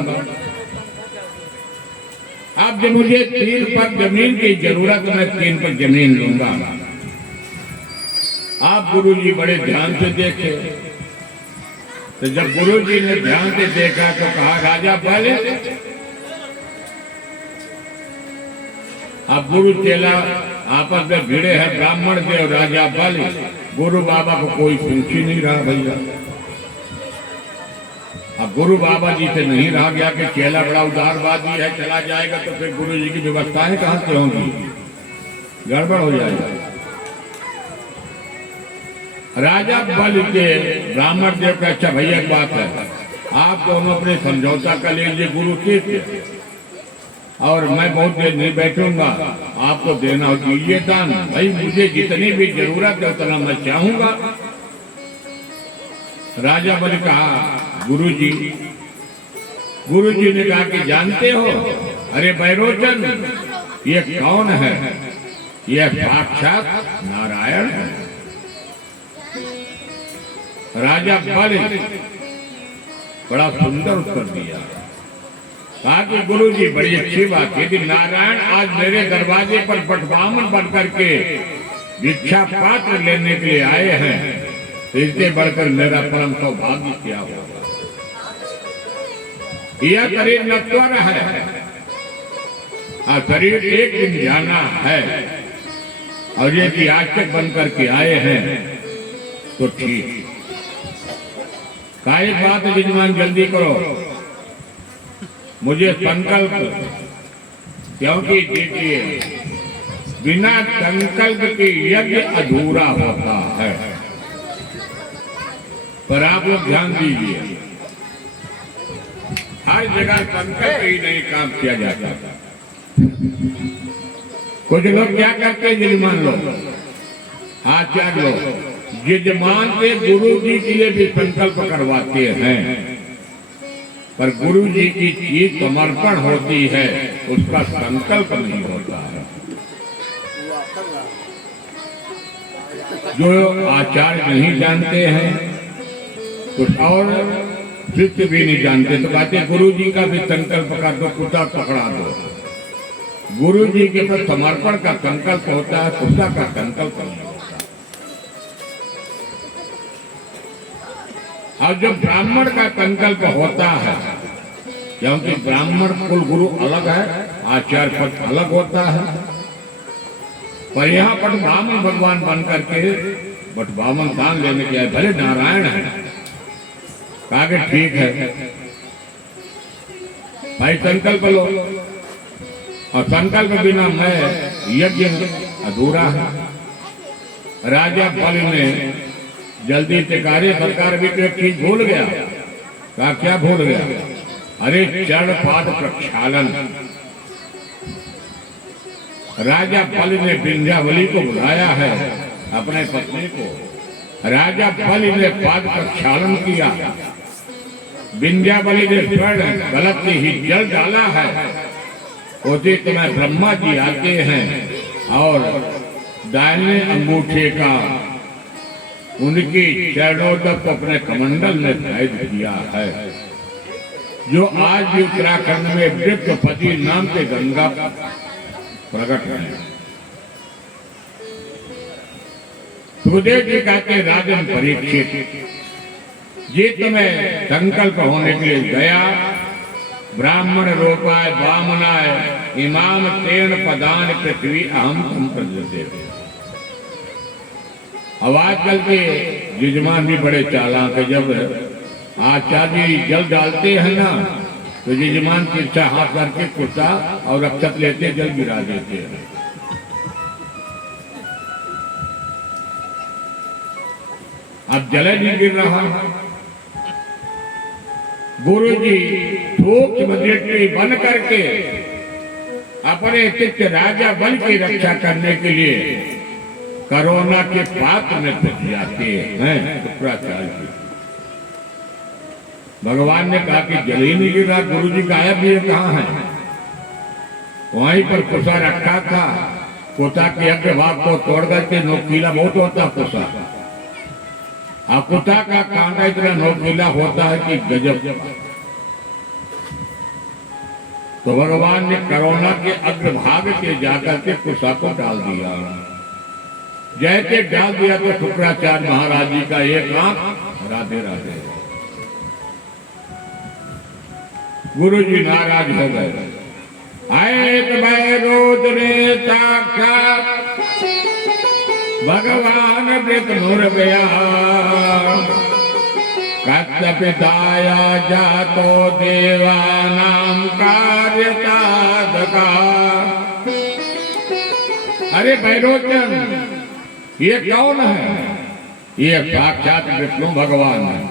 अब जब मुझे 3 पग जमीन की जरूरत, मैं 3 पग जमीन लूंगा। आप गुरुजी बड़े ध्यान से देखे, तो जब गुरुजी ने ध्यान से देखा तो कहा, राजा बल, अब गुरु चेला आपस में भिड़े हैं, ब्राह्मण देव राजा बल, गुरु बाबा को कोई पूछ ही नहीं रहा भैया। अब गुरु बाबा जी से नहीं रहा गया कि चेला बड़ा उदारवादी है, चला जाएगा तो फिर गुरु जी की व्यवस्थाएं कहां से होंगी, गड़बड़ हो जाएगा। राजा बल के ब्राह्मण देव का, अच्छा भैया एक बात है, आप दोनों अपने समझौता कर लीजिए गुरु से, और मैं बहुत देर नहीं बैठूंगा, आपको देना हो दीजिए दान, भाई मुझे जितनी भी जरूरत है उतना मैं चाहूंगा। राजा बल कहा, गुरुजी ने कहा कि जानते हो, अरे बैरोचन ये कौन है, ये साक्षात नारायण है। राजा बल बड़ा सुंदर उत्तर दिया, कहा कि गुरुजी बड़ी अच्छी बात है कि नारायण आज मेरे दरवाजे पर बटवामन बन करके भिक्षा पात्र लेने के लिए आए हैं, इससे बढ़कर मेरा परम सौभाग्य क्या होगा। यह शरीर नश्वर है, शरीर एक दिन जाना है, और यदि आशिक बन करके आए हैं तो ठीक। काई बात यजमान जल्दी करो, मुझे संकल्प, क्योंकि देखिए बिना संकल्प के यज्ञ अधूरा होता है। पर आप लोग ध्यान दीजिए, हर जगह संकल्प ही नहीं काम किया जाता। कुछ लोग क्या करते हैं, यजमान लोग, आचार्य लोग यजमान से गुरु जी के लिए भी संकल्प करवाते हैं, पर गुरु जी की चीज समर्पण होती है, उसका संकल्प नहीं होता है। जो आचार्य नहीं जानते हैं तो और शिष्य भी नहीं जानते, तो कहते गुरु जी का भी संकल्प कर दो, कुत्ता पकड़ा दो। गुरु जी के पास समर्पण का संकल्प होता है, कुत्ता का संकल्प नहीं होता। और जब ब्राह्मण का संकल्प होता है, क्योंकि ब्राह्मण कुल गुरु अलग है, आचार्य पद अलग होता है, पर यहाँ बटवामन भगवान बन करके बटवामन दान लेने के भले नारायण है, कहा ठीक है भाई संकल्प लो, और संकल्प बिना मैं यज्ञ अधूरा है। राजा बल ने जल्दी से कार्य सरकार भी एक चीज भूल गया, कहा क्या भूल गया, अरे चरण पाद प्रक्षालन। राजा बल ने विंध्यावली को बुलाया है, अपने पत्नी को। राजा बल ने पाद प्रक्षालन किया, विंध्यावली ने स्वर्ण गलत ही जल डाला है, उसी समय ब्रह्मा जी आते हैं और दाहिने अंगूठे का उनकी चरणों तक अपने कमंडल में भेद किया है, जो आज भी उत्तराखंड में वृद्धपति नाम के गंगा प्रकट है। सुखदेव जी कहते राजन परीक्षित, जीत में संकल्प होने के लिए गया, ब्राह्मण रूपाय वामनाय इमाम तेन पदान पृथ्वी अहम तम प्रजते। अब आजकल के यजमान भी बड़े चालाक है, जब आचार्य जल डालते हैं ना तो यजमान तिरछा हाथ करके कुर्ता और अक्षत लेते जल गिरा देते हैं। अब जल नहीं गिर रहा। गुरु जी सूक्ष्म दृष्टि बन करके अपने चित्त राजा बल की रक्षा करने के लिए कोरोना के पात्र में पहुंच जाते हैं। शुक्राचार्य जी भगवान ने कहा कि जल ही नहीं गिर रहा, गुरु जी गायब भी कहाँ है? वहीं पर कुसा रखा था, कुसा के अग्रभाग को तोड़ करके नोकीला बहुत होता कुसा, कुता का कांटा इतना नोकीला होता है कि गजब। तो भगवान ने कोरोना के अग्रभाग के जाकर के कुसा को डाल दिया। जैसे डाल दिया तो शुक्राचार्य महाराज जी का एक आंख राधे राधे। गुरु जी नाराज हो गए। आए रोदने साक्षात भगवान वृत नूर गया, कत्पिताया जातो देवानाम कार्य साधका। अरे भैरोचन, ये कौन है? ये साक्षात विष्णु भगवान है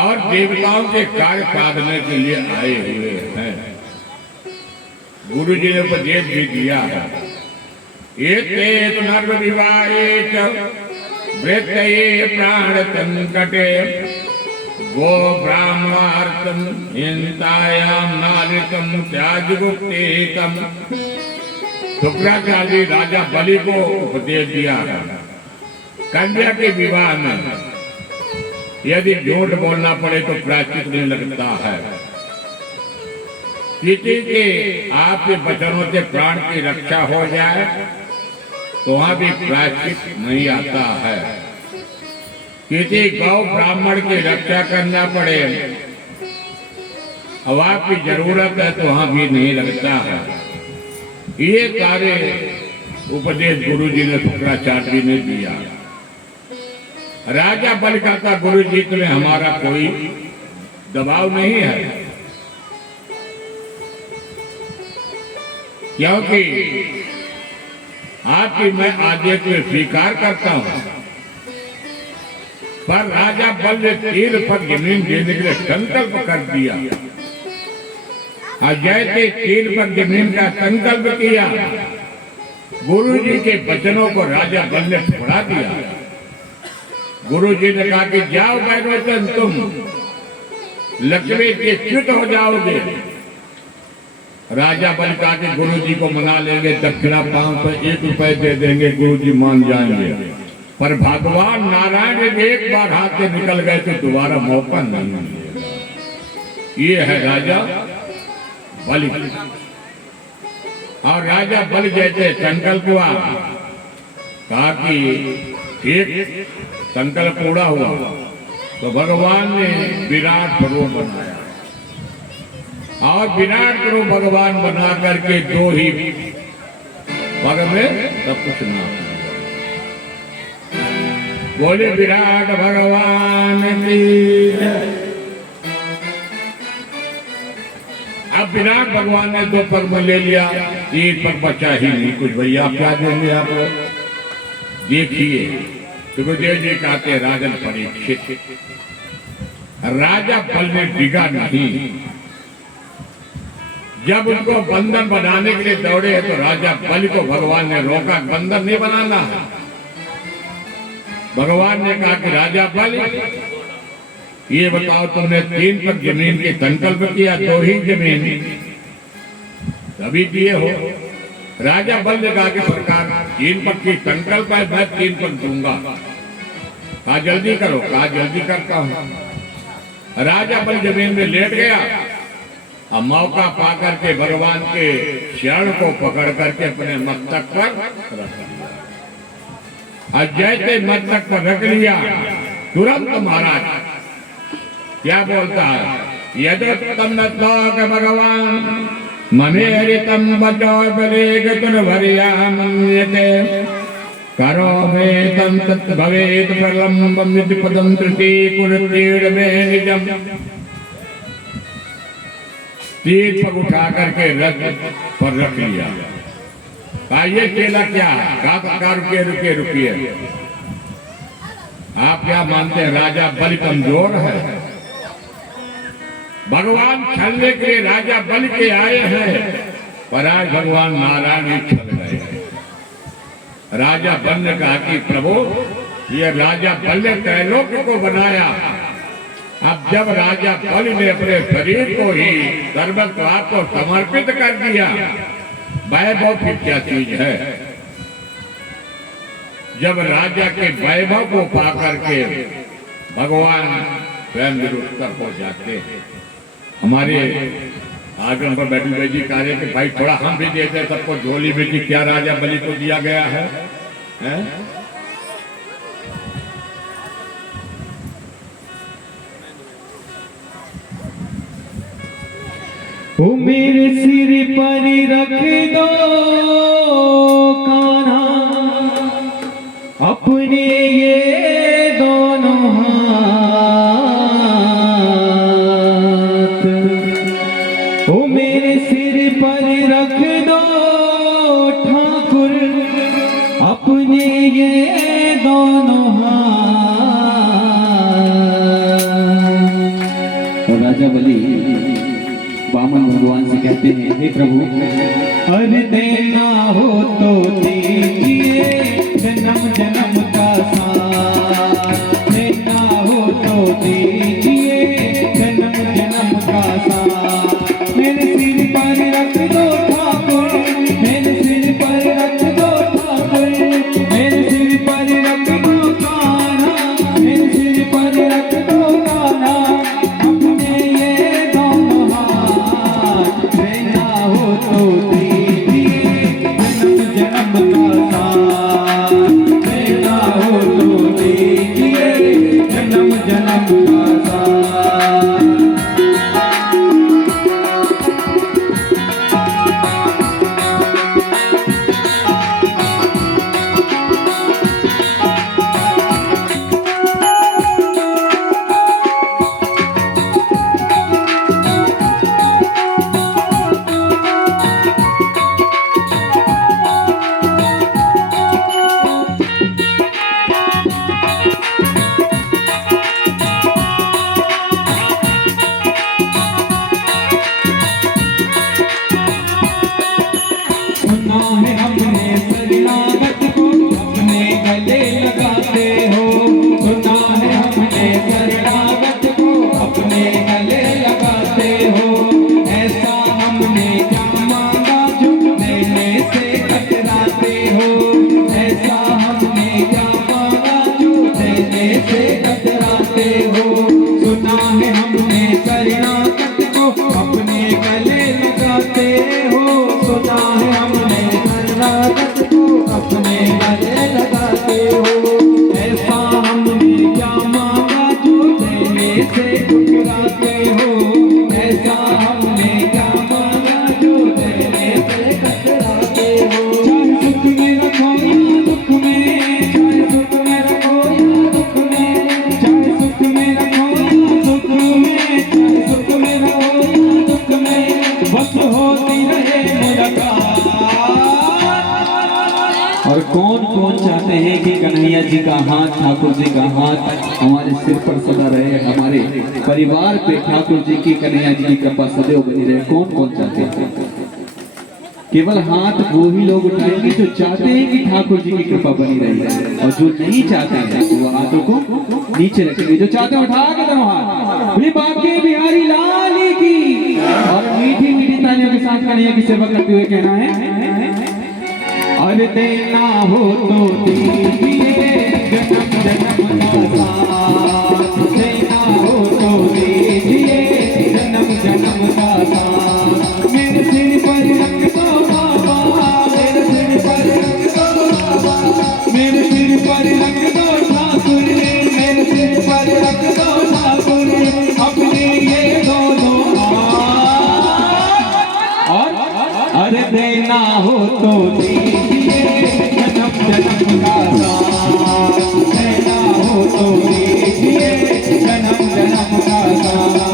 और देवताओं के कार्य साधने के लिए आए हुए हैं। गुरु जी ने उपदेश भी दिया है। ये नर्व विवाहे वृत्तये प्राण संकटे गो ब्राह्मणार्थम हिंसायाम नालितम त्याजगुप्तेकम। शुक्राचार्य राजा बलि को उपदेश दिया है। कन्या के विवाह में यदि झूठ बोलना पड़े तो प्रायश्चित नहीं लगता है। किसी के आपके वचनों से प्राण की रक्षा हो जाए तो वहां भी प्रायश्चित नहीं आता है। किसी गौ ब्राह्मण की रक्षा करना पड़े अब आपकी जरूरत है तो वहां भी नहीं लगता है। ये सारे उपदेश गुरु जी ने शुक्राचार्य जी ने दिया। राजा बलि का गुरु जी में हमारा कोई दबाव नहीं है, क्योंकि आपकी मैं आदेश में स्वीकार करता हूं, पर राजा बल ने 3 पग जमीन देने के लिए संकल्प कर दिया। जैसे 3 पग जमीन का संकल्प किया, गुरु जी के वचनों को राजा बल ने ठुकरा दिया। गुरु जी ने कहा कि जाओ भैरवचन, तुम लक्ष्मी के च्युत हो जाओगे। राजा बल कहा कि गुरु जी को मना लेंगे, दक्षिणा 501 रुपए दे देंगे, गुरु जी मान जाएंगे। पर भगवान नारायण एक बार हाथ से निकल गए तो दोबारा मौका नहीं मिलेगा। ये है राजा बलि। और राजा बलि जैसे संकल्प हुआ, कहा कि एक संकल्प पूरा हुआ तो भगवान ने विराट स्वरूप बनाया और विराट स्वरूप भगवान बना करके 2 ही पग में सब कुछ ना बोले विराट भगवान की। अब विराट भगवान ने 2 पग में ले लिया, 1 पग बचा ही नहीं कुछ। भैया क्या देंगे आप देखिए। सुखदेव जी कहते राजन परीक्षित, राजा बल में डिगा नहीं। जब उनको बंधन बनाने के लिए दौड़े हैं तो राजा बलि को भगवान ने रोका, बंधन नहीं बनाना है। भगवान ने कहा कि राजा बलि, ये बताओ तुमने 3 पग जमीन के संकल्प किया, 2 ही जमीन तभी दिए हो। राजा बल ने कहा कि सरकार 3 पट की संकल्प है, मैं 3 पट दूंगा। कहा जल्दी करो। कहा जल्दी करता हूं। राजा बल जमीन में लेट गया और मौका पा करके भगवान के शरण को पकड़ करके अपने मस्तक पर रख लिया। और जैसे मस्तक पर रख लिया तुरंत महाराज क्या बोलता है, यदुत्तम नत्लोक भगवान ममेरितम बचो बलेग तुर्भरिया मन्यते करो वेतम तत् भवेत प्रलंबम यदि पदम तृती कुरुतीर्ण में निजम। तीर पर उठा करके रथ पर रख लिया। कहा ये केला क्या है? कहा रुकिए रुकिए रुकिए, आप क्या मानते हैं राजा बल कमजोर है? भगवान छलने के लिए राजा बल के आए हैं, पर आज भगवान नारायण ही छल गए। राजा बल ने कहा कि प्रभु ये राजा बल ने त्रैलोक्य को बनाया, अब जब राजा बल ने अपने शरीर को ही सर्वस्व को समर्पित कर दिया, वैभव फिर क्या चीज है? जब राजा के वैभव को पा करके भगवान स्वयं निरुत्तर हो जाते हैं। हमारे आगे पर बैठे भाई जी कह रहे कि भाई थोड़ा हम भी देते सबको झोली में जी क्या राजा बलि को दिया गया है, हैं? ओ मेरे सिर पर रख दो कान्हा अपने ये दोनों हाथ, ओ मेरे सिर पर रख दो ठाकुर अपने ये दोनों हाथ। और राजा बलि वामन भगवान से कहते हैं, हे प्रभु अरे देना हो तो दीजिए जन्म जन्म का साथ, देना हो तो दीजिए जन्म जन्म का साथ। मेरे सिर पर रख दो ठाकुर, मेरे सिर पर रख दो ठाकुर, मेरे सिर पर रख दो कान्हा, मेरे सिर पर रख दो कान्हा अपने ये दोनों हाथ। देना हो तो दीजिए जन्म जन्म का साथ, देना हो तो दीजिए जन्म जन्म का साथ। सुना है हमने शरणागत को अपने गले लगाते हो, सुना है हमने शरणागत को अपने गले लगाते हो। ऐसा हमने क्या मांगा जो देने से कतराते हो, ऐसा हमने क्या मांगा जो देने से कतराते हो। सुना है हमने शरणागत को अपने गले लगाते हो, सुना है हमने शरणागत को अपने गले लगाते हो। ऐसा हमने क्या मांगा जो देने से ठुकराते हो, ऐसा हमने क्या मांगा जो देने से कतराते हो। चाहे सुख में रखो या दुख में, चाहे सुख में रखो या दुख में, चाहे सुख में रखो या दुख में, चाहे सुख में रखो या दुख में, बस होती रहे मुलाकात। और कौन कौन चाहते हैं कि कन्हैया जी का हाथ, ठाकुर जी का हाथ हमारे सिर पर सदा रहे, हमारे परिवार पे ठाकुर जी की, कन्हैया जी की कृपा सदैव बनी रहे? कौन कौन चाहते हैं? केवल हाथ वो ही लोग उठाएंगे जो चाहते हैं कि ठाकुर जी की कृपा बनी रहे, और जो नहीं चाहते हैं वो हाथों को नीचे रखेंगे। जो चाहते हैं उठा के दोनों हाथ, बांके बिहारी लाल की, और मीठी मीठी तालियों के साथ साथ कन्हैया की सेवा करते हुए कहना है, अरे देना हो तो दीजिए जन्म जन्म का साथ, देना हो तो दीजिए जन्म जन्म का साथ। मेरे सिर पर रख दो बाबा, मेरे सिर पर रख दो बाबा, मेरे सिर पर रख दो ठाकुर, मेरे सिर पर रख दो ठाकुर, अपने ये दोनों हाथ। अरे देना हो तो दीजिए जन्म जन्म का साथ, देना हो तो दीजिए जन्म जन्म का साथ।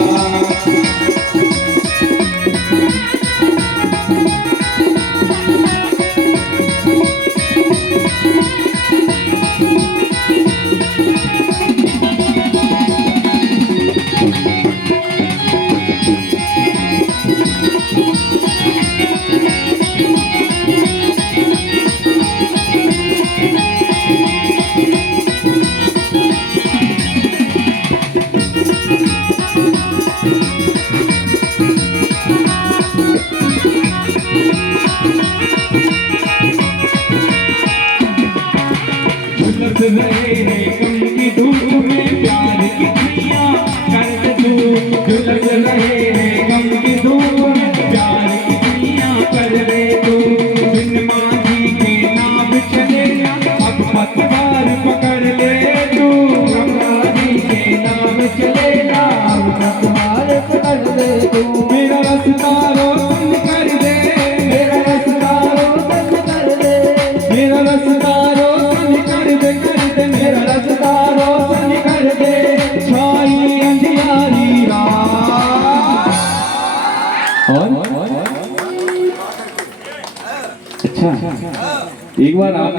झुलस रहे हैं गम की धूप में प्यार की दुनिया कर दे तू, झुलस रहे हैं गम की धूप में प्यार की दुनिया कर दे तू। बिन मांझी के नाम चले अब पतवार पकड़ ले तू, गंगा जी के नाम चलेगा अब पतवार पकड़ ले तू। मेरा रास्ता रोशन कर दे, मेरा रास्ता रोशन कर दे, मेरा रास्ता रोशन कर दे, मेरा रास्ता रोशन कर दे, छाई अंधियारी रात। और अच्छा एक बार आप